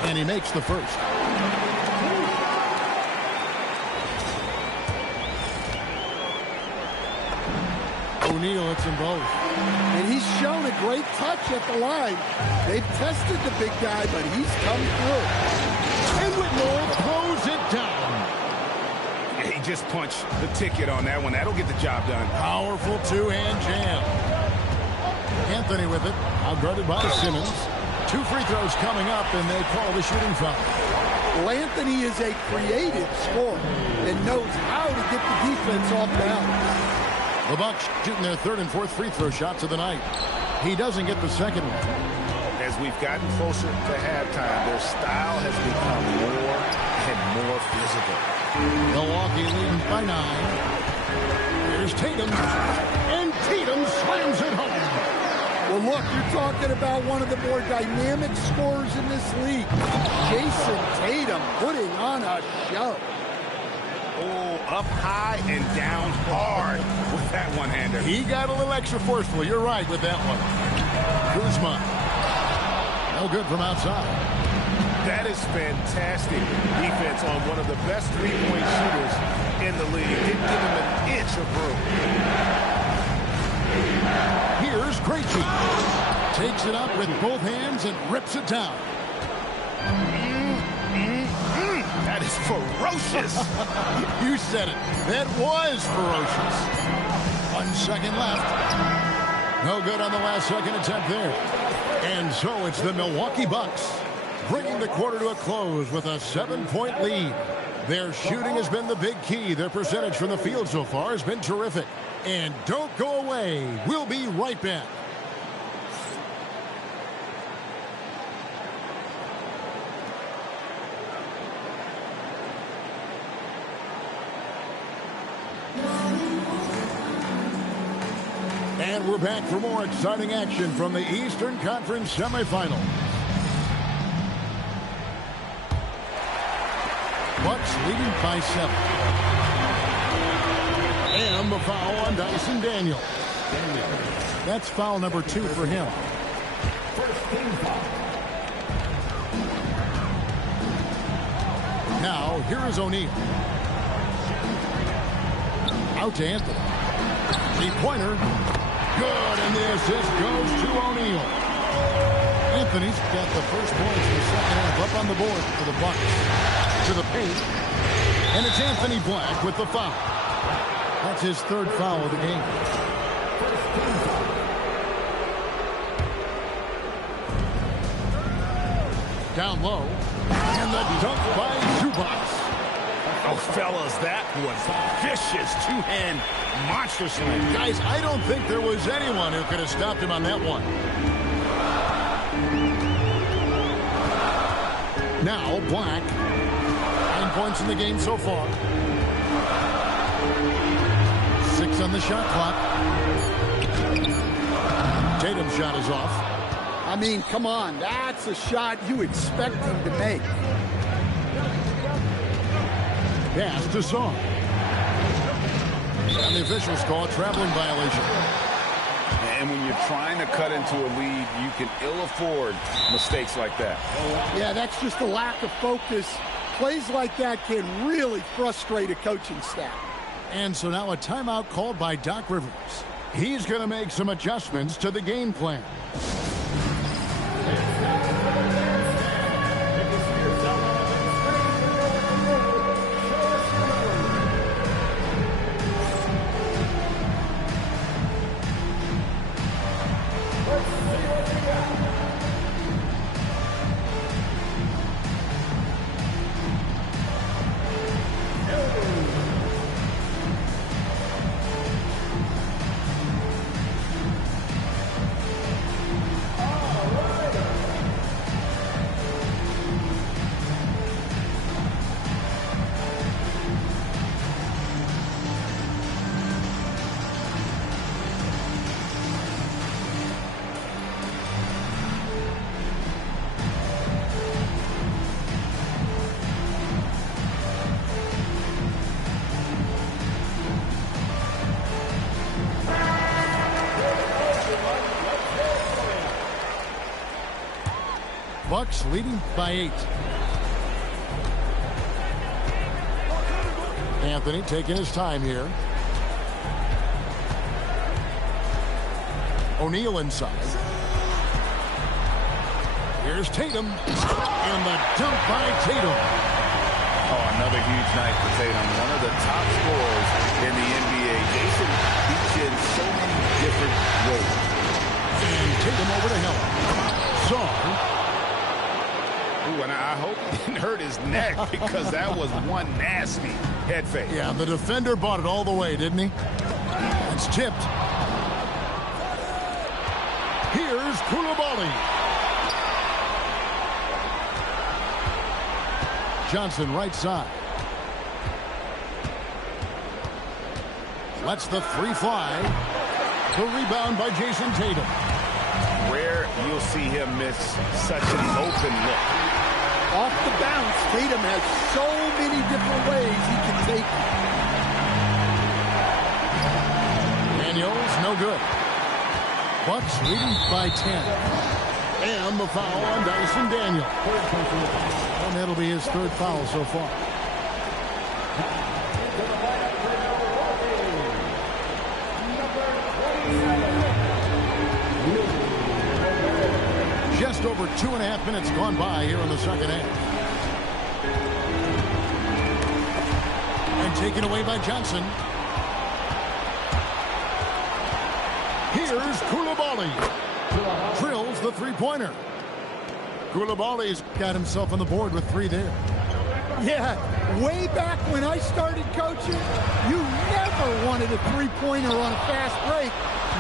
And he makes the first. O'Neal hits them both. And he's shown a great touch at the line. They've tested the big guy, but he's come through. And Whitmore throws it down. He just punched the ticket on that one. That'll get the job done. Powerful two-hand jam. Anthony with it. Outguarded by Simmons. Two free throws coming up, and they call the shooting foul. Well, Anthony is a creative scorer and knows how to get the defense off balance. The Bucks shooting their third and fourth free throw shots of the night. He doesn't get the second one. As we've gotten closer to halftime, their style has become more and more physical. Milwaukee leading by 9. Here's Tatum. And Tatum slams it home. Well, look, you're talking about one of the more dynamic scorers in this league. Jason Tatum putting on a show. Oh, up high and down hard with that one-hander. He got a little extra forceful. You're right with that one. Kuzma. No good from outside. That is fantastic defense on one of the best three-point shooters in the league. Didn't give him an inch of room. Here's Krejci. Takes it up with both hands and rips it down. That is ferocious. You said it. That was ferocious. 1 second left. No good on the last second attempt there. And so it's the Milwaukee Bucks bringing the quarter to a close with a 7-point lead. Their shooting has been the big key. Their percentage from the field so far has been terrific. And don't go away. We'll be right back. And we're back for more exciting action from the Eastern Conference semifinals. Bucks leading by 7. And the foul on Dyson Daniel. That's foul number 2 for him. Now, here is O'Neal. Out to Anthony. Three-pointer. Good, and the assist goes to O'Neal. Anthony's got the first points in the second half up on the board for the Bucks. To the paint. And it's Anthony Black with the foul. That's his third foul of the game. Down low. And the dunk by Zubac. Oh, fellas, that was vicious two-hand monster slam. Guys, I don't think there was anyone who could have stopped him on that one. Now, Black. 9 points in the game so far. 6 on the shot clock. Tatum's shot is off. I mean, come on. That's a shot you expect him to make. Pass to Song. And the officials call a traveling violation. And when you're trying to cut into a lead, you can ill afford mistakes like that. Yeah, that's just a lack of focus. Plays like that can really frustrate a coaching staff. And so now a timeout called by Doc Rivers. He's going to make some adjustments to the game plan. Bucks leading by 8. Anthony taking his time here. O'Neal inside. Here's Tatum. And the dunk by Tatum. Oh, another huge night for Tatum. One of the top scorers in the NBA. Jason beats you in so many different ways. And Tatum over to Hill. Song. Ooh, and I hope he didn't hurt his neck because that was one nasty head fake. Yeah, the defender bought it all the way, didn't he? It's tipped. Here's Koulibaly. Johnson right side. Lets the three fly. The rebound by Jason Tatum. Rare you'll see him miss such an open look. Off the bounce, Tatum has so many different ways he can take it. Daniels, no good. Bucks leading by 10. And the foul on Dyson Daniel. And that'll be his 3rd foul so far. Just over 2.5 minutes gone by here in the second half. And taken away by Johnson. Here's Koulibaly. Drills the three-pointer. Koulibaly's got himself on the board with 3 there. Yeah, way back when I started coaching, you never wanted a three-pointer on a fast break.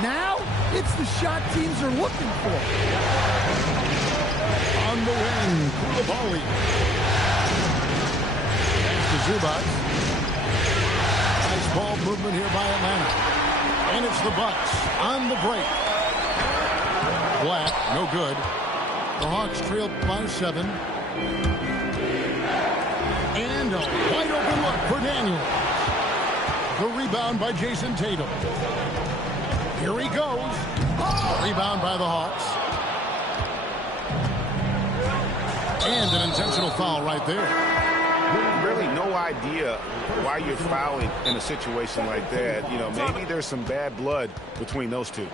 Now, it's the shot teams are looking for. On the wing, Koulibaly. Pass to Zubac. Nice ball movement here by Atlanta. And it's the Bucks on the break. Black, no good. The Hawks trail by 7. And a wide open look for Daniels. The rebound by Jason Tatum. Here he goes. Rebound by the Hawks. And an intentional foul right there. Really no idea why you're fouling in a situation like that. You know, maybe there's some bad blood between those two.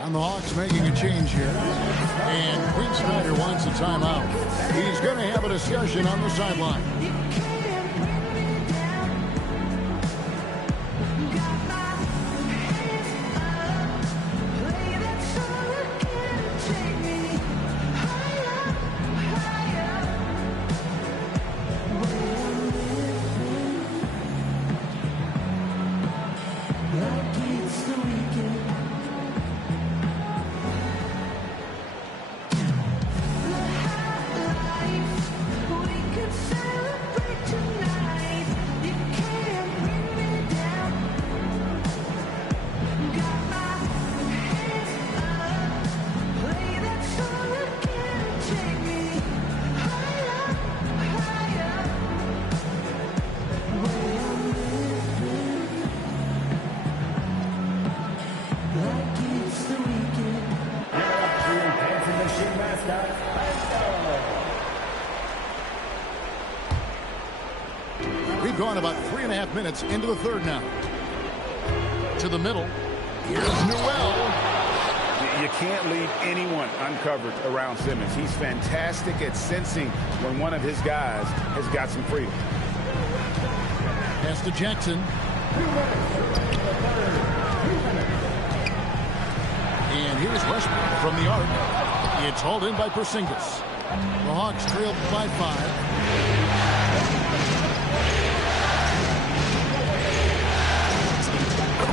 And the Hawks making a change here. And Quinn Snyder wants a timeout. He's going to have a discussion on the sideline. We've gone about 3.5 minutes into the third now. To the middle. Here's Newell. You can't leave anyone uncovered around Simmons. He's fantastic at sensing when one of his guys has got some freedom. Pass to Jackson. And here's Westbrook from the arc. It's hauled in by Porzingis. The Hawks trailed by 5.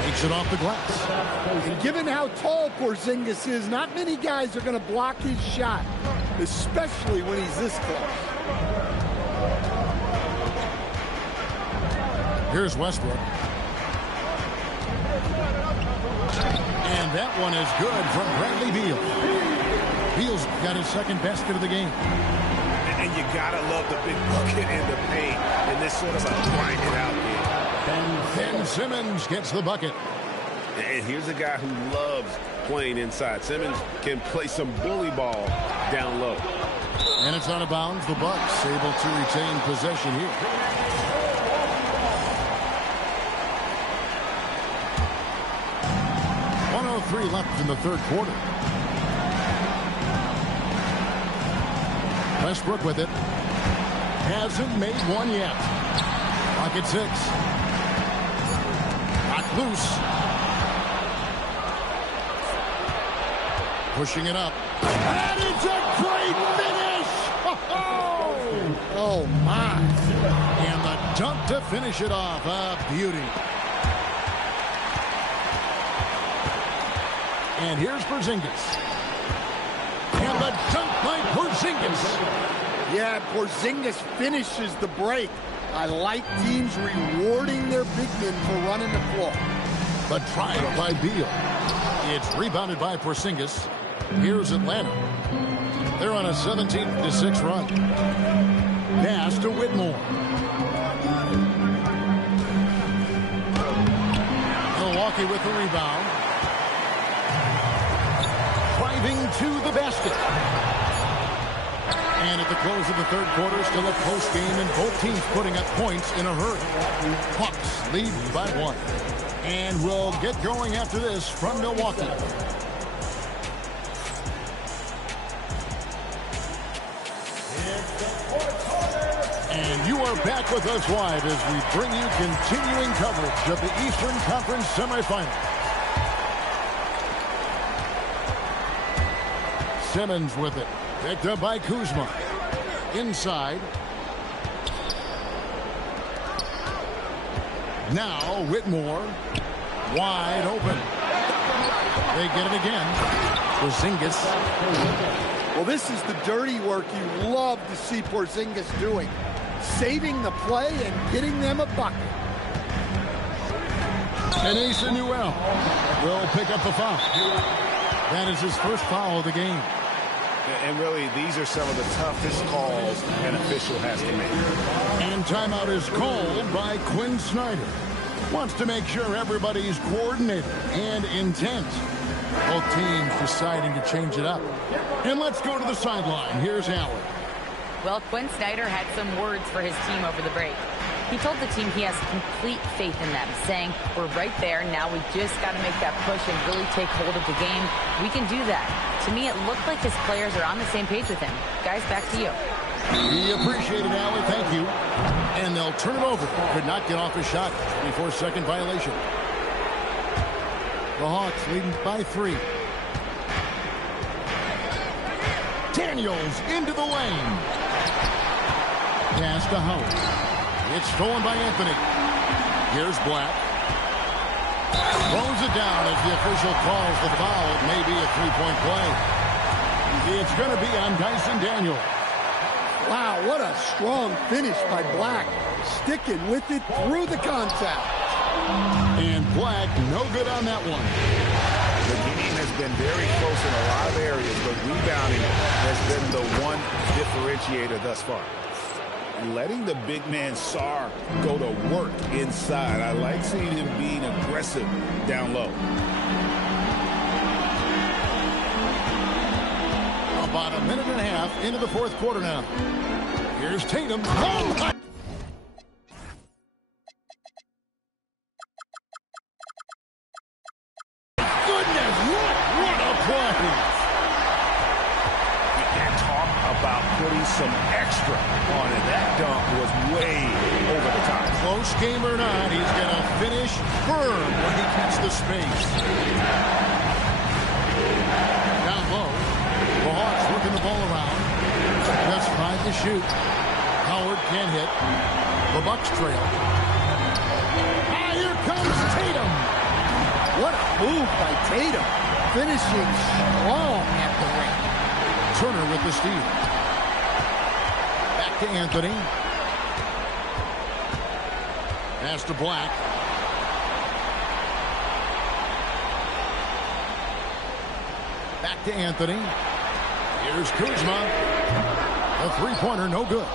Takes it off the glass. And given how tall Porzingis is, not many guys are going to block his shot, especially when he's this close. Here's Westbrook. And that one is good from Bradley Beal. Beal's got his second basket of the game. And you gotta love the big bucket in the paint in this sort of a grind it out game. Ben Simmons gets the bucket. And here's a guy who loves playing inside. Simmons can play some bully ball down low. And it's out of bounds. The Bucks able to retain possession here. .103 left in the third quarter. Westbrook with it. Hasn't made one yet. Clock at 6. Not loose. Pushing it up. And it's a great finish! Oh, my. And the dunk to finish it off. A beauty. And here's Porzingis. And the dunk by Porzingis. Yeah, Porzingis finishes the break. I like teams rewarding their big men for running the floor. The trial by Beal. It's rebounded by Porzingis. Here's Atlanta. They're on a 17-6 run. Pass to Whitmore. Milwaukee with the rebound. Driving to the basket. And at the close of the third quarter, still a close game, and both teams putting up points in a hurry. Hawks lead by 1. And we'll get going after this from Milwaukee. And you are back with us live as we bring you continuing coverage of the Eastern Conference semifinals. Simmons with it. Picked up by Kuzma. Inside. Now Whitmore. Wide open. They get it again. Porzingis. Well, this is the dirty work you love to see Porzingis doing. Saving the play and getting them a bucket. And Asa Newell will pick up the foul. That is his first foul of the game. And really, these are some of the toughest calls an official has to make. And timeout is called by Quinn Snyder. Wants to make sure everybody's coordinated and intent. Both teams deciding to change it up. And let's go to the sideline. Here's Allen. Well, Quinn Snyder had some words for his team over the break. He told the team he has complete faith in them, saying, we're right there, now we just got to make that push and really take hold of the game. We can do that. To me, it looked like his players are on the same page with him. Guys, back to you. We appreciate it, Allie. Thank you. And they'll turn it over. Could not get off a shot before second violation. The Hawks leading by 3. Daniels into the lane. Pass to Howard. It's stolen by Anthony. Here's Black. Throws it down as the official calls the foul. It may be a three-point play. It's going to be on Dyson Daniel. Wow, what a strong finish by Black. Sticking with it through the contact. And Black, no good on that one. The game has been very close in a lot of areas, but rebounding has been the one differentiator thus far. Letting the big man Sarr go to work inside. I like seeing him being aggressive down low. About a minute and a half into the fourth quarter now. Here's Tatum. Oh, my. Goodness, what a play. You can't talk about putting some extra on it. That dunk was way over the top. Close game or not, he's going to finish firm when he gets the space. Down low, the Hawks working the ball around. Just 5 to shoot. Howard can't hit. The Bucks trail. Ah, here comes Tatum. What a move by Tatum. Finishing strong at the ring. Turner with the steal. Back to Anthony. Pass to Black. Back to Anthony. Here's Kuzma. A three-pointer, no good.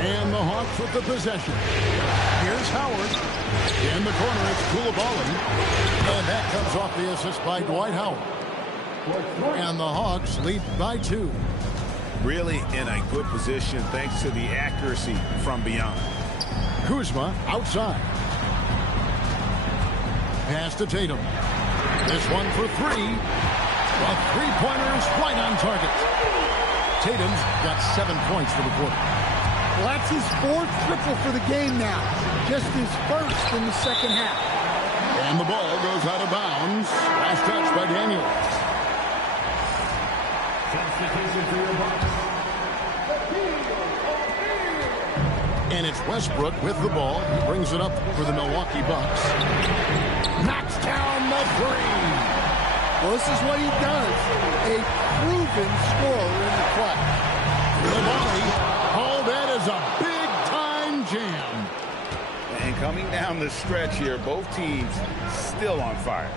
And the Hawks with the possession. Here's Howard. In the corner, it's Coulibaly. And that comes off the assist by Dwight Howard. And the Hawks lead by 2. Really in a good position thanks to the accuracy from beyond. Kuzma outside. Pass to Tatum. This one for 3. The three-pointers right on target. Tatum's got 7 points for the quarter. Well, that's his 4th triple for the game now. Just his 1st in the second half. And the ball goes out of bounds. Last touch by Daniel. Substitution for your Bucks. And it's Westbrook with the ball. He brings it up for the Milwaukee Bucks. Knocks down the 3. Well, this is what he does. A proven scorer in the clutch. Oh, that is a big-time jam. And coming down the stretch here, both teams still on fire.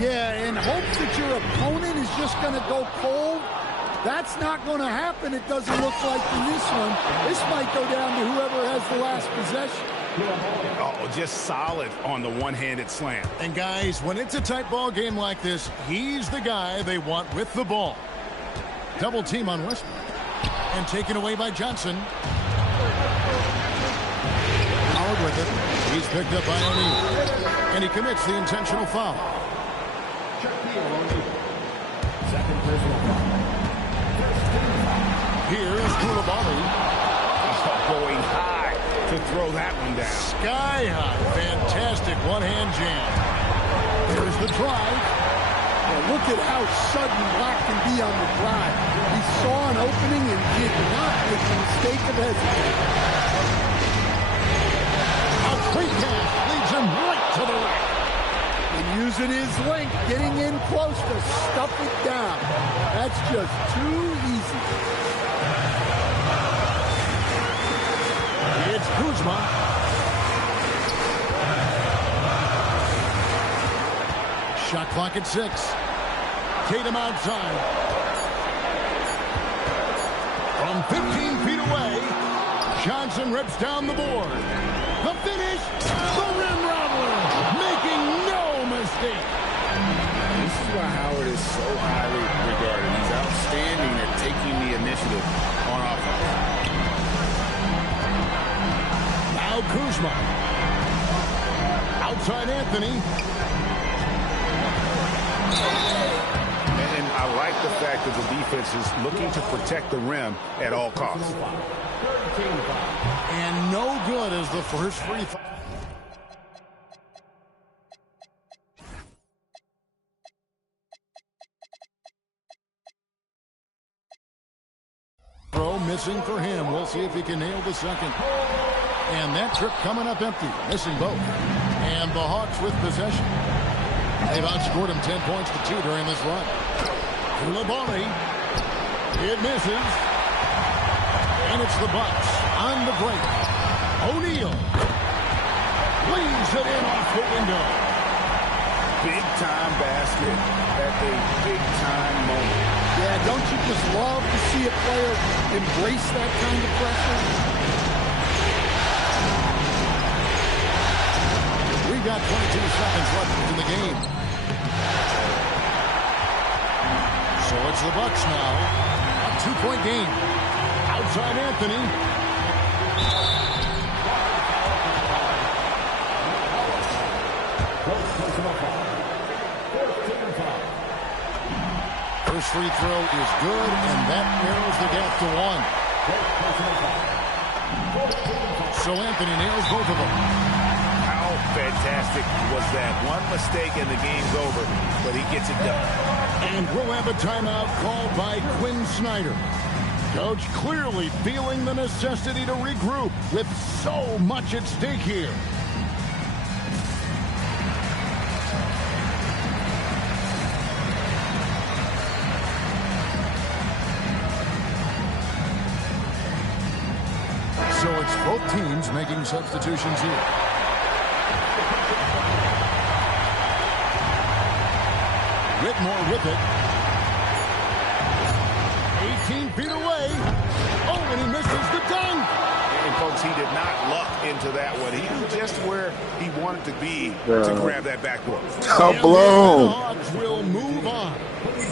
Yeah, in hopes that your opponent is just going to go cold. That's not going to happen, it doesn't look like in this one. This might go down to whoever has the last possession. Oh, just solid on the one-handed slam. And guys, when it's a tight ball game like this, he's the guy they want with the ball. Double team on Westbrook. And taken away by Johnson. Howard with it. He's picked up by O'Neal. And he commits the intentional foul. Second personal foul. Here's Coulibaly. Going high to throw that one down. Sky high. Fantastic one-hand jam. Here's the drive. Well, look at how sudden Black can be on the drive. He saw an opening and did not make the mistake of hesitating. A free pass leads him right to the rack. And using his length, getting in close to stuff it down. That's just too easy. It's Kuzma. Shot clock at 6. Tatum outside. From 15 feet away, Johnson rips down the board. The finish, the rim rattler, making no mistake. This is why Howard is so highly regarded. He's outstanding at taking the initiative on offense. Now Kuzma. Outside Anthony. And I like the fact that the defense is looking to protect the rim at all costs. And no good as the first free throw. Missing for him. We'll see if he can nail the second. And that trip coming up empty. Missing both. And the Hawks with possession. They've outscored him 10 points to 2 during this run. Coulibaly. It misses. And it's the Bucks on the break. O'Neal leaves it in off the window. Big-time basket at a big-time moment. Yeah, don't you just love to see a player embrace that kind of pressure? We've got 22 seconds left in the game. So it's It's the Bucks now. A 2-point game. Outside Anthony. First free throw is good, and that narrows the gap to 1. So Anthony nails both of them. How fantastic was that? One mistake and the game's over, but he gets it done. And we'll have a timeout called by Quinn Snyder. Coach clearly feeling the necessity to regroup with so much at stake here. So it's both teams making substitutions here. Whitmore with it. 18 feet away. Oh, and he misses the dunk. And folks, he did not luck into that one. He knew just where he wanted to be to grab that backboard. And the Hawks will move on.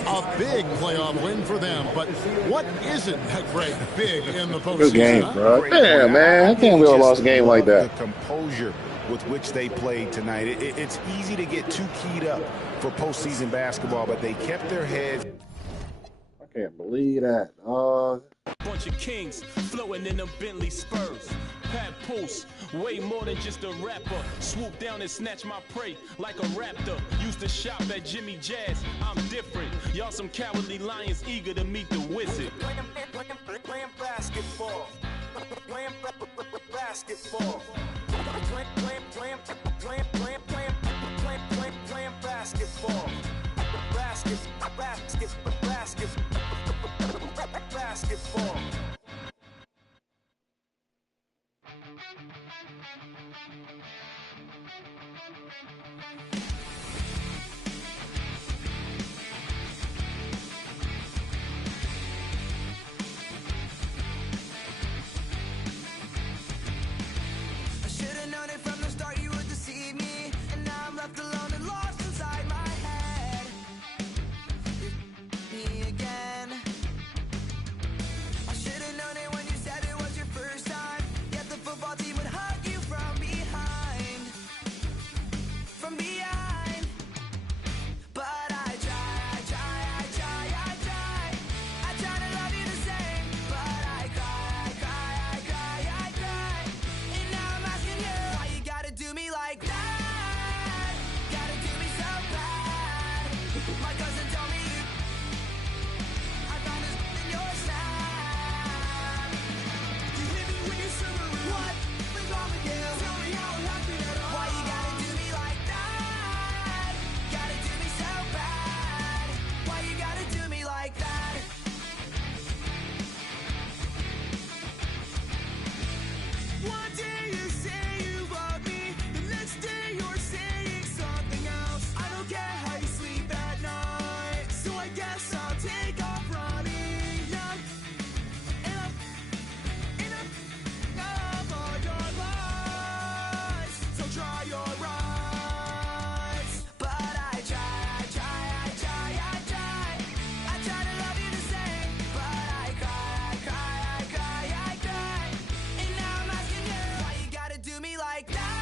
A big playoff win for them, but what isn't that great big in the postseason? Good game, bro. Damn, man. I can't believe I lost a game like that. The composure with which they played tonight. It's easy to get too keyed up for postseason basketball, but they kept their heads. I can't believe that. Bunch of kings flowing in them Bentley Spurs. Pat Post, way more than just a rapper. Swoop down and snatch my prey like a raptor. Used to shop at Jimmy Jazz. I'm different. Y'all some cowardly lions eager to meet the wizard. Playing basketball. Playing basketball. Playing basketball. Basketball. I should have known it from the start you would deceive me, and now I'm left alone and lost inside my head. Me again. I should have known it when you said it was your first time. Yet the football team would hug you from behind. From behind. But I try to love you the same. But I cry. And now I'm asking you, why you gotta do me like that? Gotta do me so bad. My cousin told me you. I found this in your snap. You hit me when you swim around. What? What's wrong with you? Tell me how it happened at all. Why you gotta do me like that? Gotta do me so bad. Why you gotta do me like that? One day you say you love me, the next day you're saying something else. I don't care how you sleep at night, so I guess I'll take off running. Enough of your lies, so try your rights. But I try. I try to love you the same, but I cry. And now I'm asking you, why you gotta do me like that?